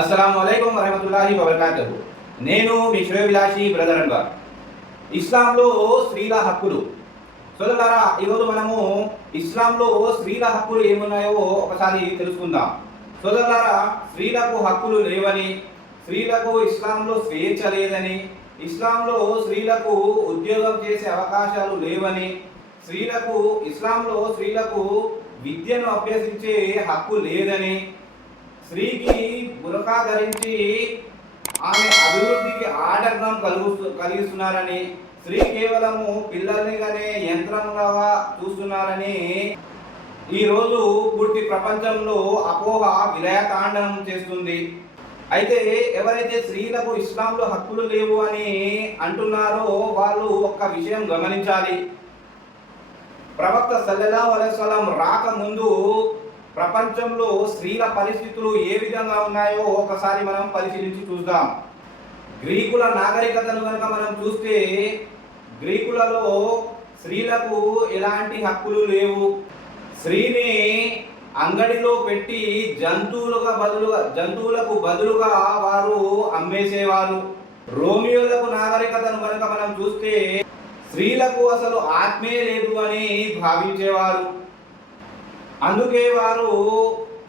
అస్సలం అయికం వరహమతుల్లాహి వబర్కాతుహు. నేను మీ శ్రేయభిలాషి బ్రదర్ అన్వర్ ఇస్లాంలో స్త్రీల హక్కులు. సోదరులారా ఈరోజు మనము ఇస్లాంలో స్త్రీల హక్కులు ఏమున్నాయో ఒకసారి తెలుసుకుందాం. సోదరులారా స్త్రీలకు హక్కులు లేవని స్త్రీలకు ఇస్లాంలో స్వేచ్ఛ లేదని ఇస్లాంలో స్త్రీలకు ఉద్యోగం చేసే అవకాశాలు లేవని స్త్రీలకు ఇస్లాంలో స్త్రీలకు విద్యను అభ్యసించే హక్కు లేదని స్త్రీకి బురకా ధరించి ఆమె అభివృద్ధికి ఆటంకం కలుగు కలిగిస్తున్నారని స్త్రీ కేవలము పిల్లల్ని పిల్లల్నిగానే యంత్రంగా చూస్తున్నారని ఈరోజు పూర్తి ప్రపంచంలో అపోహ విలయతాండనం చేస్తుంది. అయితే ఎవరైతే స్త్రీలకు ఇస్లాంలో హక్కులు లేవు అని అంటున్నారో వాళ్ళు ఒక్క విషయం గమనించాలి. ప్రవక్త సల్లెలా అలైస్లాం రాకముందు ప్రపంచంలో స్త్రీల పరిస్థితులు ఏ విధంగా ఉన్నాయో ఒకసారి మనం పరిశీలించి చూద్దాం. గ్రీకుల నాగరికతను కనుక మనం చూస్తే గ్రీకులలో స్త్రీలకు ఎలాంటి హక్కులు లేవు. స్త్రీని అంగడిలో పెట్టి జంతువులుగా బదులుగా జంతువులకు బదులుగా వారు అమ్మేసేవారు. రోమియోలకు నాగరికతను కనుక మనం చూస్తే స్త్రీలకు అసలు ఆత్మే లేదు అని భావించేవారు. అందుకే వారు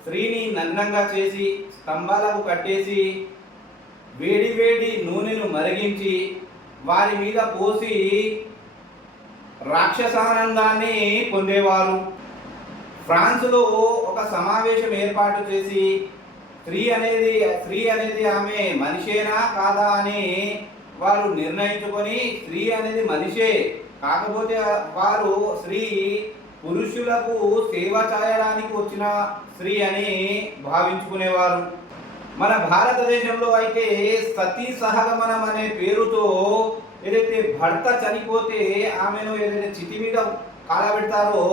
స్త్రీని నగ్నంగా చేసి స్తంభాలకు కట్టేసి వేడి వేడి నూనెను మరిగించి వారి మీద పోసి రాక్షసానందాన్ని పొందేవారు. ఫ్రాన్స్లో ఒక సమావేశం ఏర్పాటు చేసి స్త్రీ అనేది స్త్రీ అనేది ఆమె మనిషేనా కాదా అని వారు నిర్ణయించుకొని స్త్రీ అనేది మనిషే. కాకపోతే వారు స్త్రీ శిష్యులకు సేవ చేయడానికి వచ్చిన స్త్రీ అని భావించుకునేవారు. మన భారతదేశంలో అయితే సతీ సహగమనం అనే పేరుతో ఏదైతే భర్త చనిపోతే ఆమెను ఏదైతే చితి మీద కాలబెడతారో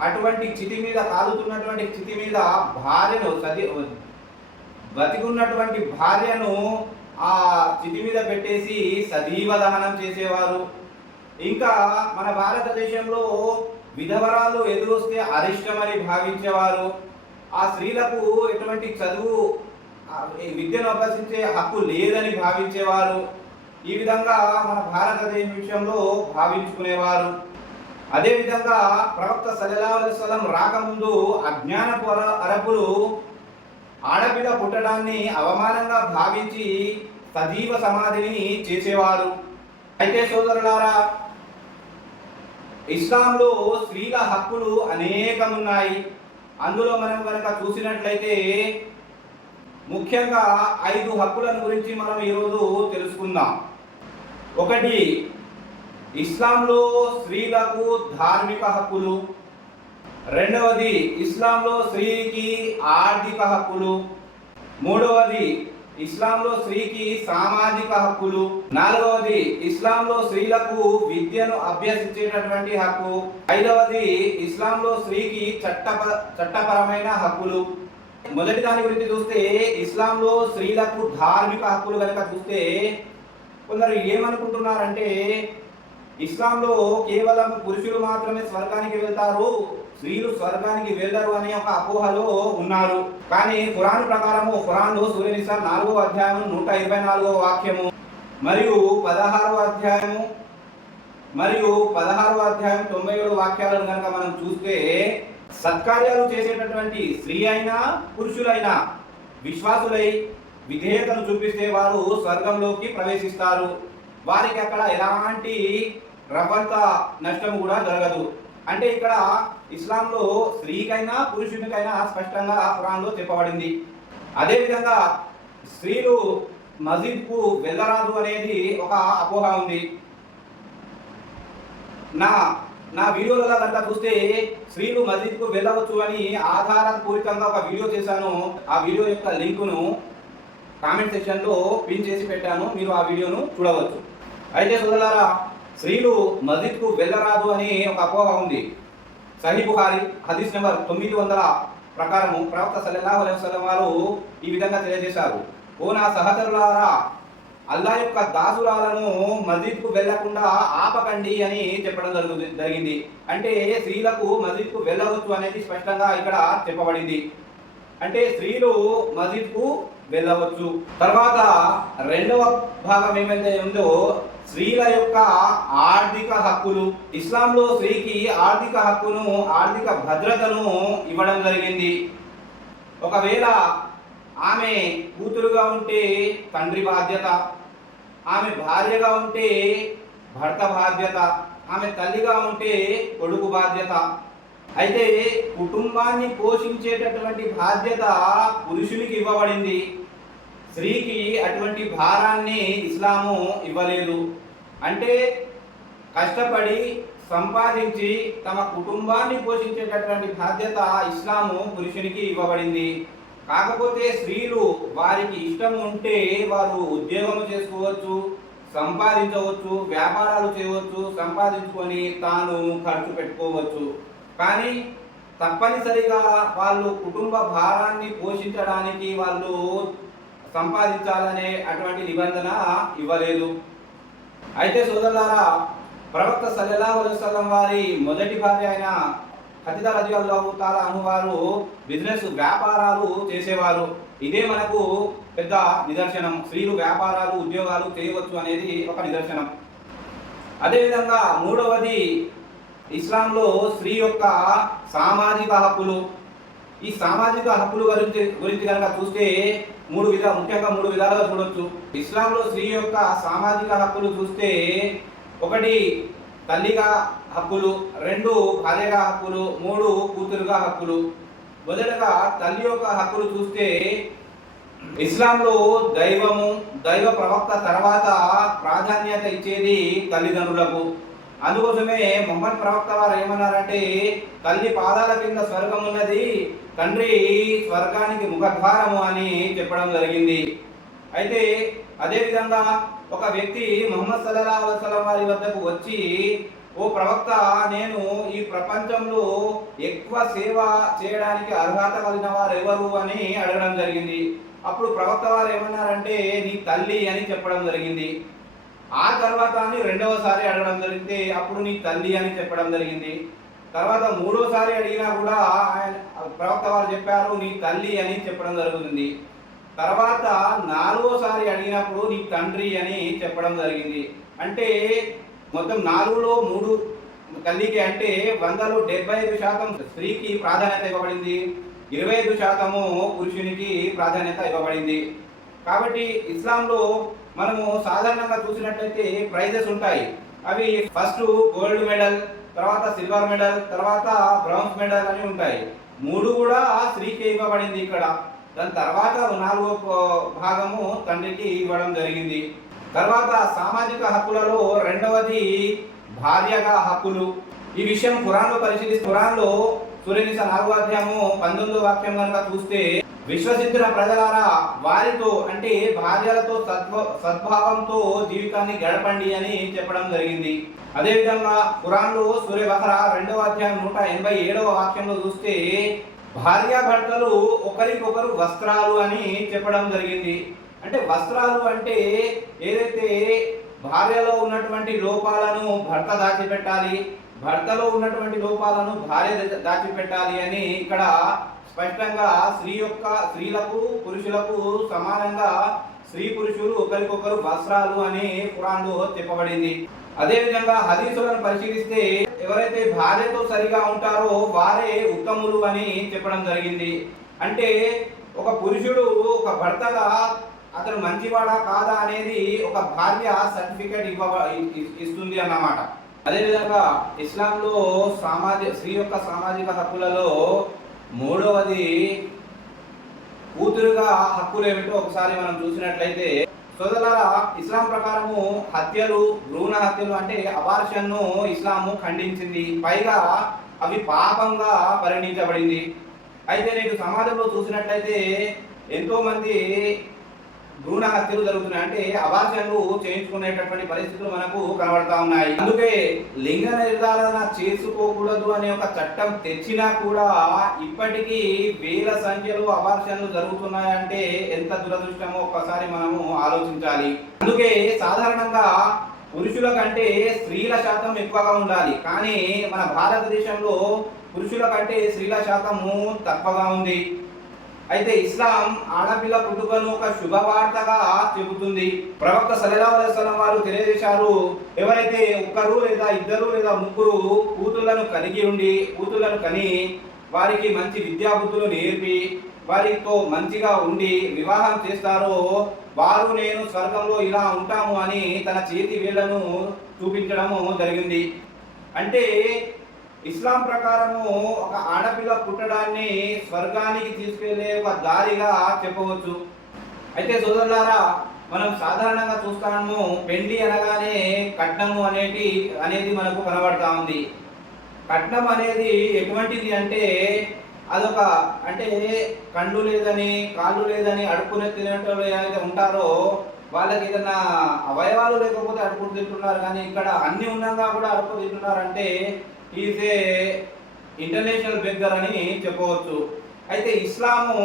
అటువంటి చితి మీద కాలుతున్నటువంటి చితి మీద భార్యను సతి బతికున్నటువంటి భార్యను ఆ చితి మీద పెట్టేసి సజీవ దహనం చేసేవారు. ఇంకా మన భారతదేశంలో విధవరాలు ఎదురొస్తే అరిష్టమని భావించేవారు. ఆ స్త్రీలకు ఎటువంటి చదువు ఈ విద్యను అభ్యసించే హక్కు లేదని భావించేవారు. ఈ విధంగా మన భారతదేశం విషయంలో భావించుకునేవారు. అదేవిధంగా ప్రవక్త సలహం రాకముందు అజ్ఞానపు అర- అరబ్బులు ఆడపిల్ల పుట్టడాన్ని అవమానంగా భావించి సజీవ సమాధిని చేసేవారు. అయితే సోదరులారా ఇస్లాంలో స్త్రీల హక్కులు అనేకం ఉన్నాయి అందులో మనం కనుక చూసినట్లయితే ముఖ్యంగా ఐదు హక్కులను గురించి మనం ఈరోజు తెలుసుకుందాం. ఒకటి ఇస్లాంలో స్త్రీలకు ధార్మిక హక్కులు. రెండవది ఇస్లాంలో స్త్రీకి ఆర్థిక హక్కులు. మూడవది ఇస్లాంలో స్త్రీకి సామాజిక హక్కులు. నాలుగవది ఇస్లాంలో స్త్రీలకు విద్యను అభ్యసించేటటువంటి హక్కు. ఐదవది ఇస్లాంలో స్త్రీకి చట్ట చట్టపరమైన హక్కులు. మొదటి దాని గురించి చూస్తే ఇస్లాంలో స్త్రీలకు ధార్మిక హక్కులు కనుక చూస్తే కొందరు ఏమనుకుంటున్నారంటే ఇస్లాంలో కేవలం పురుషులు మాత్రమే స్వర్గానికి వెళ్తారు స్త్రీలు స్వర్గానికి వెళ్ళరు అనే ఒక అపోహలో ఉన్నారు. కానీ ఖురాన్ ప్రకారము ఖురాన్లో సూర్యనిసా నాలుగో అధ్యాయం నూట ఇరవై నాలుగో వాక్యము మరియు పదహారో అధ్యాయము మరియు పదహారో అధ్యాయం తొంభై ఏడు వాక్యాలను కనుక మనం చూస్తే సత్కార్యాలు చేసేటటువంటి స్త్రీ అయినా పురుషులైనా విశ్వాసులై విధేయతను చూపిస్తే వారు స్వర్గంలోకి ప్రవేశిస్తారు. వారికి అక్కడ ఎలాంటి రవంత నష్టం కూడా జరగదు. అంటే ఇక్కడ ఇస్లాంలో స్త్రీకైనా పురుషునికైనా స్పష్టంగా ఖురాన్లో చెప్పబడింది. అదేవిధంగా స్త్రీలు మసీద్కు వెళ్ళరాదు అనేది ఒక అపోహ ఉంది. నా నా వీడియోలలో కనుక చూస్తే స్త్రీలు మసీద్కు వెళ్ళవచ్చు అని ఆధారపూరితంగా ఒక వీడియో చేశాను. ఆ వీడియో యొక్క లింకును కామెంట్ సెక్షన్లో పిన్ చేసి పెట్టాను. మీరు ఆ వీడియోను చూడవచ్చు. అయితే సోదరులారా స్త్రీలు మస్జిద్కు వెళ్ళరాదు అని ఒక అపోహ ఉంది. సహీ బుఖారి హదీస్ నెంబర్ తొమ్మిది వందల ప్రకారము ప్రవక్త సల్లల్లాహు అలైహి వసల్లం వారు ఈ విధంగా తెలియజేశారు. ఓ నా సహచరులారా అల్లా యొక్క దాసురాలను మస్జిద్కు వెళ్ళకుండా ఆపకండి అని చెప్పడం జరుగుతుంది జరిగింది. అంటే స్త్రీలకు మస్జిద్కు వెళ్ళవచ్చు అనేది స్పష్టంగా ఇక్కడ చెప్పబడింది. అంటే స్త్రీలు మస్జిద్కు వెళ్ళవచ్చు. తర్వాత రెండవ భాగం ఏమైతే ఉందో స్త్రీల యొక్క ఆర్థిక హక్కులు. ఇస్లాంలో స్త్రీకి ఆర్థిక హక్కును ఆర్థిక భద్రతను ఇవ్వడం జరిగింది. ఒకవేళ ఆమె కూతురుగా ఉంటే తండ్రి బాధ్యత ఆమె భార్యగా ఉంటే భర్త బాధ్యత ఆమె తల్లిగా ఉంటే కొడుకు బాధ్యత. అయితే కుటుంబాన్ని పోషించేటటువంటి బాధ్యత పురుషునికి ఇవ్వబడింది. స్త్రీకి అటువంటి భారాన్ని ఇస్లాము ఇవ్వలేదు. అంటే కష్టపడి సంపాదించి తమ కుటుంబాన్ని పోషించేటటువంటి బాధ్యత ఇస్లాము పురుషునికి ఇవ్వబడింది. కాకపోతే స్త్రీలు వారికి ఇష్టం ఉంటే వారు ఉద్యోగం చేసుకోవచ్చు సంపాదించవచ్చు వ్యాపారాలు చేయవచ్చు సంపాదించుకొని తాను ఖర్చు పెట్టుకోవచ్చు. కానీ తప్పనిసరిగా వాళ్ళు కుటుంబ భారాన్ని పోషించడానికి వాళ్ళు సంపాదించాలనే అటువంటి నిబంధన ఇవ్వలేదు. అయితే సోదరులారా ప్రవక్త సల్లల్లాహు అలైహి వారి మొదటి భార్య అయిన ఖతిద రజియల్లాహు తాలా అనువారు బిజినెస్ వ్యాపారాలు చేసేవారు. ఇదే మనకు పెద్ద నిదర్శనం. స్త్రీలు వ్యాపారాలు ఉద్యోగాలు చేయవచ్చు అనేది ఒక నిదర్శనం. అదేవిధంగా మూడవది ఇస్లాంలో స్త్రీ యొక్క సామాజిక హక్కులు. ఈ సామాజిక హక్కులు గురించి గురించి కనుక చూస్తే మూడు విధ ముఖ్యంగా మూడు విధాలుగా చూడొచ్చు. ఇస్లాంలో స్త్రీ యొక్క సామాజిక హక్కులు చూస్తే ఒకటి తల్లిగా హక్కులు రెండు భార్యగా హక్కులు మూడు కూతురుగా హక్కులు. మొదటగా తల్లి యొక్క హక్కులు చూస్తే ఇస్లాంలో దైవము దైవ ప్రవక్త తర్వాత ప్రాధాన్యత ఇచ్చేది తల్లిదండ్రులకు. అందుకోసమే మొహమ్మద్ ప్రవక్త వారు ఏమన్నారంటే తల్లి పాదాల కింద స్వర్గం ఉన్నది తండ్రి స్వర్గానికి ముఖద్వారము అని చెప్పడం జరిగింది. అయితే అదేవిధంగా ఒక వ్యక్తి మొహమ్మద్ సల్లా అలైహి వారి వద్దకు వచ్చి ఓ ప్రవక్త నేను ఈ ప్రపంచంలో ఎక్కువ సేవ చేయడానికి అర్హత కలిగిన వారు ఎవరు? అని అడగడం జరిగింది. అప్పుడు ప్రవక్త వారు ఏమన్నారంటే నీ తల్లి అని చెప్పడం జరిగింది. ఆ తర్వాత అని రెండవసారి అడగడం జరిగితే అప్పుడు నీ తల్లి అని చెప్పడం జరిగింది. తర్వాత మూడోసారి అడిగినా కూడా ఆయన ప్రవక్త వారు చెప్పారు నీ తల్లి అని చెప్పడం జరుగుతుంది. తర్వాత నాలుగోసారి అడిగినప్పుడు నీ తండ్రి అని చెప్పడం జరిగింది. అంటే మొత్తం నాలుగులో మూడు తల్లికి అంటే వందలో డెబ్బై ఐదు శాతం స్త్రీకి ప్రాధాన్యత ఇవ్వబడింది. ఇరవై ఐదు శాతము పురుషునికి ప్రాధాన్యత ఇవ్వబడింది. కాబట్టి ఇస్లాంలో మనము సాధారణంగా చూసినట్లయితే ప్రైజెస్ ఉంటాయి. అవి ఫస్ట్ గోల్డ్ మెడల్ తర్వాత సిల్వర్ మెడల్ తర్వాత బ్రౌన్స్ మెడల్ అని ఉంటాయి. మూడు కూడా స్త్రీకి ఇవ్వబడింది ఇక్కడ. దాని తర్వాత నాలుగో భాగము తండ్రికి ఇవ్వడం జరిగింది. తర్వాత సామాజిక హక్కులలో రెండవది భార్యగా హక్కులు. ఈ విషయం ఖురాన్లో పరిశీలిస్తే ఖురాన్లో సూర్యనిస నాలుగో అధ్యాయము పంతొమ్మిదో వాక్యం కనుక చూస్తే విశ్వసిద్ధుల ప్రజలారా వారితో అంటే భార్యలతో సద్భ సద్భావంతో జీవితాన్ని గడపండి అని చెప్పడం జరిగింది. అదేవిధంగా ఖురాన్లో సూర్య రెండవ అధ్యాయం నూట ఎనభై ఏడవ వాక్యంలో చూస్తే భార్యాభర్తలు ఒకరికొకరు వస్త్రాలు అని చెప్పడం జరిగింది. అంటే వస్త్రాలు అంటే ఏదైతే భార్యలో ఉన్నటువంటి లోపాలను భర్త దాచిపెట్టాలి భర్తలో ఉన్నటువంటి లోపాలను భార్య దాచిపెట్టాలి అని ఇక్కడ స్పష్టంగా స్త్రీ యొక్క స్త్రీలకు పురుషులకు సమానంగా స్త్రీ పురుషులు ఒకరికొకరు వస్త్రాలు అని ఖురాన్లో చెప్పబడింది. అదే విధంగా హదీసులను పరిశీలిస్తే ఎవరైతే భార్యతో సరిగా ఉంటారో వారే ఉత్తములు అని చెప్పడం జరిగింది. అంటే ఒక పురుషుడు ఒక భర్తగా అతను మంచివాడా కాదా అనేది ఒక భార్య సర్టిఫికేట్ ఇవ్వ ఇస్తుంది అన్నమాట. అదేవిధంగా ఇస్లాంలో సామాజిక స్త్రీ యొక్క సామాజిక హక్కులలో మూడవది కూతురుగా హక్కులు ఏమిటో ఒకసారి మనం చూసినట్లయితే సోదరులారా ఇస్లాం ప్రకారము హత్యలు భ్రూణ హత్యలు అంటే అబార్షన్ను ఇస్లాము ఖండించింది. పైగా అవి పాపంగా పరిగణించబడింది. అయితే నేను సమాజంలో చూసినట్లయితే ఎంతోమంది భ్రూణ హత్యలు జరుగుతున్నాయి. అంటే అబార్షన్లు చేయించుకునేటటువంటి పరిస్థితులు మనకు కనబడతా ఉన్నాయి. అందుకే లింగ నిర్ధారణ చేసుకోకూడదు అనే ఒక చట్టం తెచ్చినా కూడా ఇప్పటికీ వేల సంఖ్యలో అబార్షన్లు జరుగుతున్నాయంటే ఎంత దురదృష్టమో ఒక్కసారి మనము ఆలోచించాలి. అందుకే సాధారణంగా పురుషుల కంటే స్త్రీల శాతం ఎక్కువగా ఉండాలి. కానీ మన భారతదేశంలో పురుషుల కంటే స్త్రీల శాతము తక్కువగా ఉంది. అయితే ఇస్లాం ఆడపిల్ల పుట్టుకను ఒక శుభవార్తగా చెబుతుంది. ప్రవక్త సల్లల్లాహు వారు తెలియజేశారు ఎవరైతే ఒక్కరు లేదా ఇద్దరు లేదా ముగ్గురు కూతుళ్ళను కలిగి ఉండి కూతుళ్ళను కని వారికి మంచి విద్యాబుద్ధులు నేర్పి వారితో మంచిగా ఉండి వివాహం చేస్తారో వారు నేను స్వర్గంలో ఇలా ఉంటాము అని తన చేతి వేళ్ళను చూపించడము జరిగింది. అంటే ఇస్లాం ప్రకారము ఒక ఆడపిల్ల పుట్టడాన్ని స్వర్గానికి తీసుకెళ్ళే ఒక దారిగా చెప్పవచ్చు. అయితే సోదరులారా మనం సాధారణంగా చూస్తాము పెళ్ళి అనగానే కట్నము అనేది అనేది మనకు కనబడతా ఉంది. కట్నం అనేది ఎటువంటిది అంటే అదొక అంటే కండు లేదని కాళ్ళు లేదని అడుక్కునే తినేటోళ్ళు ఏదైతే ఉంటారో వాళ్ళకి ఏదైనా అవయవాలు లేకపోతే అడుపుడు తింటున్నారు కానీ ఇక్కడ అన్ని ఉన్నాగా కూడా అడుపు తింటున్నారంటే ఈజ్ ఏ ఇంటర్నేషనల్ బెగ్గర్ అని చెప్పవచ్చు. అయితే ఇస్లాము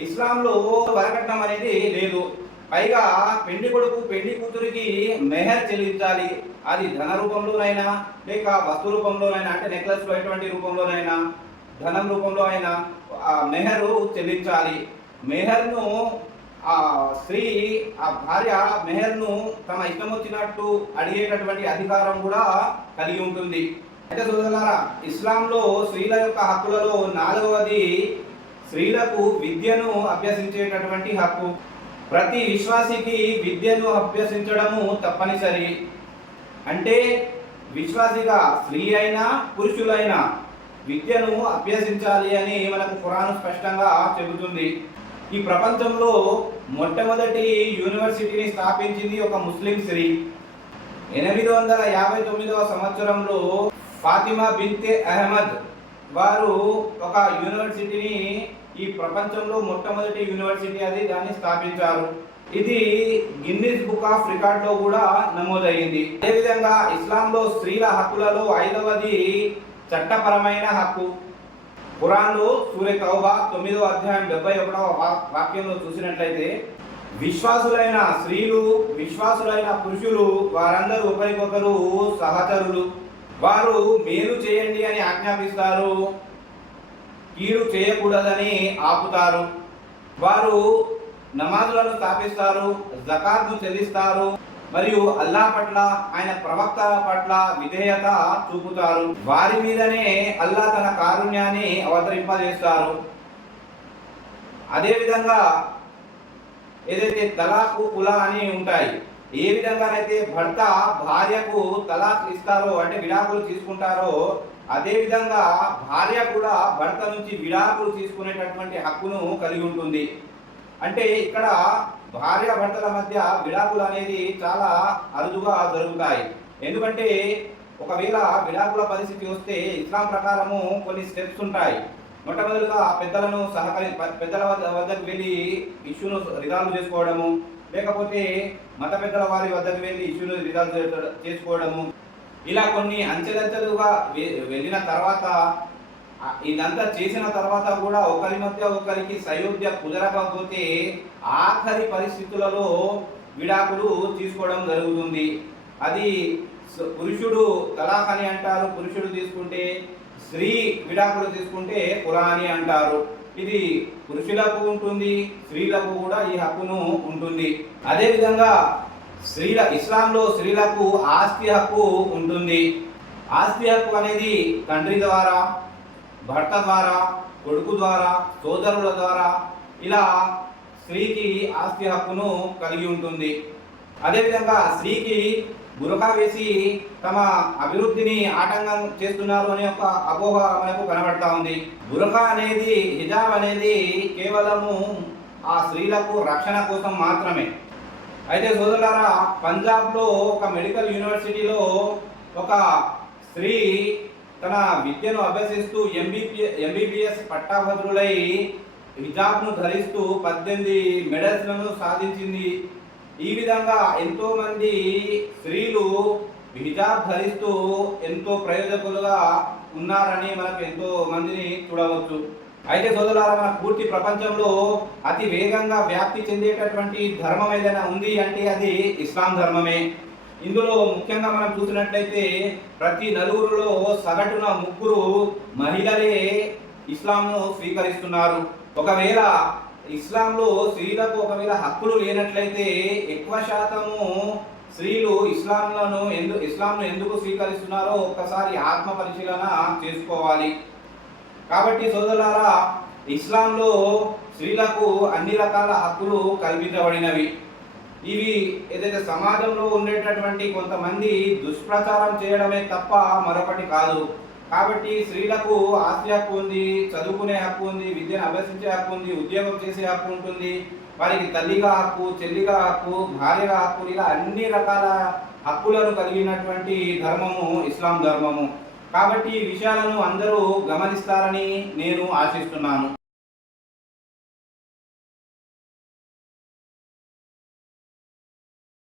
ఇస్లాంలో వరకట్నం అనేది లేదు. పైగా పెళ్ళి కొడుకు పెళ్ళి కూతురికి మెహర్ చెల్లించాలి. అది ధన రూపంలోనైనా లేక వస్తు రూపంలోనైనా అంటే నెక్లెస్ ఎటువంటి రూపంలోనైనా ధనం రూపంలో అయినా ఆ మెహరు చెల్లించాలి. మెహర్ను ఆ స్త్రీ ఆ భార్య మెహర్ను తమ ఇష్టం వచ్చినట్టు అడిగేటటువంటి అధికారం కూడా కలిగి ఉంటుంది. అయితే సోదరులారా ఇస్లాంలో స్త్రీల యొక్క హక్కులలో నాలుగవది స్త్రీలకు విద్యను అభ్యసించేటటువంటి హక్కు. ప్రతి విశ్వాసికి విద్యను అభ్యసించడము తప్పనిసరి. అంటే విశ్వాసిగా స్త్రీ అయినా పురుషులైనా విద్యను అభ్యసించాలి అని మనకు ఖురాను స్పష్టంగా చెబుతుంది. ఈ ప్రపంచంలో మొట్టమొదటి యూనివర్సిటీని స్థాపించింది ఒక ముస్లిం స్త్రీ. ఎనిమిది వందల యాభై తొమ్మిదవ సంవత్సరంలో ఫాతిమా బిన్తే అహ్మద్. వారు ఒక యూనివర్సిటీని ఈ ప్రపంచంలో మొట్టమొదటి యూనివర్సిటీ అది దాన్ని స్థాపించారు. ఇది గిన్నిస్ బుక్ ఆఫ్ రికార్డ్లో కూడా నమోదయ్యింది. అదేవిధంగా ఇస్లాంలో స్త్రీల హక్కులలో ఐదవది చట్టపరమైన హక్కు. ఖురాన్లో సూర్య తౌబా తొమ్మిదో అధ్యాయం డెబ్బై ఒకటవ వా- వాక్యంలో చూసినట్లయితే విశ్వాసులైన స్త్రీలు విశ్వాసులైన పురుషులు వారందరూ ఒకరికొకరు సహచరులు. వారు మేలు చేయండి అని ఆజ్ఞాపిస్తారు. కీడు చేయకూడదని ఆపుతారు. వారు నమాజులను స్థాపిస్తారు జకాత్ను చెల్లిస్తారు మరియు అల్లా పట్ల ఆయన ప్రవక్త పట్ల విధేయత చూపుతారు. వారి మీదనే అల్లా తన కారుణ్యాన్ని అవతరింపజేస్తారు. అదేవిధంగా ఏదైతే తలాకు కుల అని ఉంటాయి ఏ విధంగానైతే భర్త భార్యకు తలాక్ ఇస్తారో అంటే విడాకులు తీసుకుంటారో అదే విధంగా భార్య కూడా భర్త నుంచి విడాకులు తీసుకునేటటువంటి హక్కును కలిగి ఉంటుంది. అంటే ఇక్కడ భార్య భర్తల మధ్య విడాకులు అనేది చాలా అరుదుగా జరుగుతాయి. ఎందుకంటే ఒకవేళ విడాకుల పరిస్థితి వస్తే ఇస్లాం ప్రకారము కొన్ని స్టెప్స్ ఉంటాయి. మొట్టమొదటిగా పెద్దలను సహకరి పెద్దల వద్ద వద్దకు వెళ్ళి ఇష్యూను రిజాల్వ్ చేసుకోవడము లేకపోతే మత పెద్దల వారి వద్దకు వెళ్ళి ఇష్యూను రిజాల్వ్ చేసుకోవడము. ఇలా కొన్ని అంచెలంచెలుగా వె- వెళ్ళిన తర్వాత ఇదంతా చేసిన తర్వాత కూడా ఒకరి మధ్య ఒకరికి సయోధ్య కుదరకపోతే ఆఖరి పరిస్థితులలో విడాకులు తీసుకోవడం జరుగుతుంది. అది పురుషుడు తలాఖ్ అని అంటారు పురుషుడు తీసుకుంటే స్త్రీ విడాకులు తీసుకుంటే కురాని అంటారు. ఇది పురుషులకు ఉంటుంది స్త్రీలకు కూడా ఈ హక్కును ఉంటుంది. అదే విధంగా స్త్రీల ఇస్లాంలో స్త్రీలకు ఆస్తి హక్కు ఉంటుంది. ఆస్తి హక్కు అనేది తండ్రి ద్వారా భర్త ద్వారా కొడుకు ద్వారా సోదరుల ద్వారా ఇలా స్త్రీకి ఆస్తి హక్కును కలిగి ఉంటుంది. అదేవిధంగా స్త్రీకి బురకా వేసి తమ అభివృద్ధిని ఆటంకం చేస్తున్నారు అనే ఒక అపోహ మనకు కనబడతా ఉంది. బురకా అనేది హిజాబ్ అనేది కేవలము ఆ స్త్రీలకు రక్షణ కోసం మాత్రమే. అయితే సోదరులారా పంజాబ్లో ఒక మెడికల్ యూనివర్సిటీలో ఒక స్త్రీ తన విద్యను అభ్యసిస్తూ ఎంబీపీఎస్ ఎంబీబీఎస్ పట్టాభద్రులై హిజాబ్ను ధరిస్తూ పద్దెనిమిది మెడల్స్లను సాధించింది. ఈ విధంగా ఎంతో మంది స్త్రీలు హిజాబ్ ధరిస్తూ ఎంతో ప్రయోజకులుగా ఉన్నారని మనకు ఎంతో మందిని చూడవచ్చు. అయితే సోదరులారా మన పూర్తి ప్రపంచంలో అతి వేగంగా వ్యాప్తి చెందేటటువంటి ధర్మం ఏదైనా ఉంది అంటే అది ఇస్లాం ధర్మమే. ఇందులో ముఖ్యంగా మనం చూసినట్లయితే ప్రతి నలుగురులో సగటున ముగ్గురు మహిళలే ఇస్లాంను స్వీకరిస్తున్నారు. ఒకవేళ ఇస్లాంలో స్త్రీలకు ఒకవేళ హక్కులు లేనట్లయితే ఎక్కువ శాతము స్త్రీలు ఇస్లాంలను ఎందు ఇస్లాంను ఎందుకు స్వీకరిస్తున్నారో ఒక్కసారి ఆత్మ పరిశీలన చేసుకోవాలి. కాబట్టి సోదరులారా ఇస్లాంలో స్త్రీలకు అన్ని రకాల హక్కులు కల్పించబడినవి. ఇవి ఏదైతే సమాజంలో ఉండేటటువంటి కొంతమంది దుష్ప్రచారం చేయడమే తప్ప మరొకటి కాదు. కాబట్టి స్త్రీలకు ఆస్తి హక్కు ఉంది చదువుకునే హక్కు ఉంది విద్యను అభ్యసించే హక్కు ఉంది ఉద్యోగం చేసే హక్కు ఉంటుంది. వారికి తల్లిగా హక్కు చెల్లిగా హక్కు భార్యగా హక్కు ఇలా అన్ని రకాల హక్కులను కలిగినటువంటి ధర్మము ఇస్లాం ధర్మము. కాబట్టి ఈ విషయాలను అందరూ గమనిస్తారని నేను ఆశిస్తున్నాను.